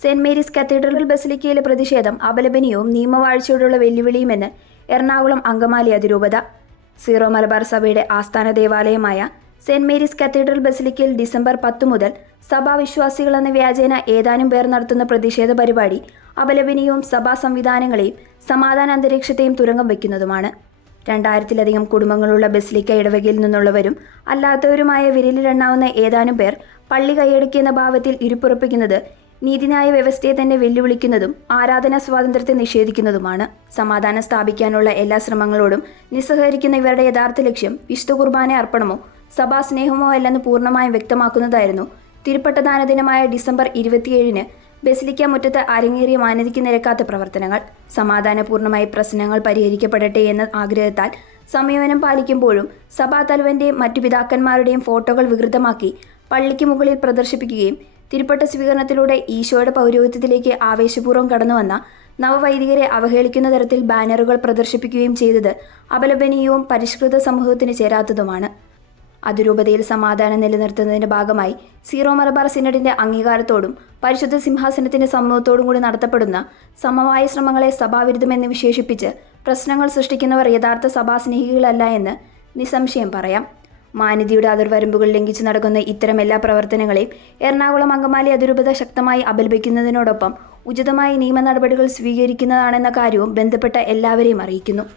Saint Mary's cathedral ബസിലിക്കയിലെ പ്രതിഷേധം അപലപനീയവും നിയമവാഴ്ചയോടുള്ള വെല്ലുവിളിയുമെന്ന് എറണാകുളം അങ്കമാലി അതിരൂപത. Zero Malabar സഭയുടെ ആസ്ഥാന ദേവാലയമായ സെന്റ് മേരീസ് കത്തീഡ്രൽ ബസിലിക്കയിൽ ഡിസംബർ പത്ത് മുതൽ സഭാവിശ്വാസികൾ എന്ന വ്യാജേന ഏതാനും പേർ നടത്തുന്ന പ്രതിഷേധ പരിപാടി അപലപനീയവും സഭാ സംവിധാനങ്ങളെയും സമാധാന അന്തരീക്ഷത്തെയും തുരങ്കം വയ്ക്കുന്നതുമാണ്. രണ്ടായിരത്തിലധികം കുടുംബങ്ങളുള്ള ബസിലിക്ക ഇടവകയിൽ നിന്നുള്ളവരും അല്ലാത്തവരുമായ വിരലിലെണ്ണാവുന്ന ഏതാനും പേർ പള്ളി കൈയടക്കിയെന്ന ഭാവത്തിൽ ഇരുപ്പുറപ്പിക്കുന്നത് നീതിന്യായ വ്യവസ്ഥയെ തന്നെ വെല്ലുവിളിക്കുന്നതും ആരാധനാ സ്വാതന്ത്ര്യത്തെ നിഷേധിക്കുന്നതുമാണ്. സമാധാനം സ്ഥാപിക്കാനുള്ള എല്ലാ ശ്രമങ്ങളോടും നിസ്സഹകരിക്കുന്ന ഇവരുടെ യഥാർത്ഥ ലക്ഷ്യം വിശുദ്ധ കുർബാന അർപ്പണമോ സഭാസ്നേഹമോ അല്ലെന്ന് പൂർണമായും വ്യക്തമാക്കുന്നതായിരുന്നു. തിരുപ്പട്ടദാന ദിനമായ ഡിസംബർ ഇരുപത്തിയേഴിന് ബസിലിക്ക മുറ്റത്ത് അരങ്ങേറിയ മാനതിക്ക് നിരക്കാത്ത പ്രവർത്തനങ്ങൾ. സമാധാനപൂർണമായി പ്രശ്നങ്ങൾ പരിഹരിക്കപ്പെടട്ടെ എന്ന ആഗ്രഹത്താൽ സംയമനം പാലിക്കുമ്പോഴും സഭാ തലവന്റെയും മറ്റു പിതാക്കന്മാരുടെയും ഫോട്ടോകൾ വികൃതമാക്കി പള്ളിക്ക് മുകളിൽ പ്രദർശിപ്പിക്കുകയും തിരുപ്പട്ട സ്വീകരണത്തിലൂടെ ഈശോയുടെ പൗരോഹിത്യത്തിലേക്ക് ആവേശപൂർവം കടന്നുവന്ന നവവൈദികരെ അവഹേളിക്കുന്ന തരത്തിൽ ബാനറുകൾ പ്രദർശിപ്പിക്കുകയും ചെയ്തത് അപലപനീയവും പരിഷ്കൃത സമൂഹത്തിന് ചേരാത്തതുമാണ്. അതിരൂപതയിൽ സമാധാനം നിലനിർത്തുന്നതിന്റെ ഭാഗമായി സീറോ മലബാർ സിനഡിന്റെ അംഗീകാരത്തോടും പരിശുദ്ധ സിംഹാസനത്തിന്റെ സമ്മതത്തോടും കൂടി നടത്തപ്പെടുന്ന സമവായ ശ്രമങ്ങളെ സഭാവിരുദ്ധമെന്ന് വിശേഷിപ്പിച്ച് പ്രശ്നങ്ങൾ സൃഷ്ടിക്കുന്നവർ യഥാർത്ഥ സഭാസ്നേഹികളല്ല എന്ന് നിസ്സംശയം പറയാം. മാന്യതയുടെ അതിർവരമ്പുകൾ ലംഘിച്ചു നടക്കുന്ന ഇത്തരം എല്ലാ പ്രവർത്തനങ്ങളെയും എറണാകുളം അങ്കമാലി അതിരൂപത ശക്തമായി അപലപിക്കുന്നതിനോടൊപ്പം ഉചിതമായ നിയമ നടപടികൾ സ്വീകരിക്കുന്നതാണെന്ന കാര്യവും ബന്ധപ്പെട്ട എല്ലാവരെയും അറിയിക്കുന്നു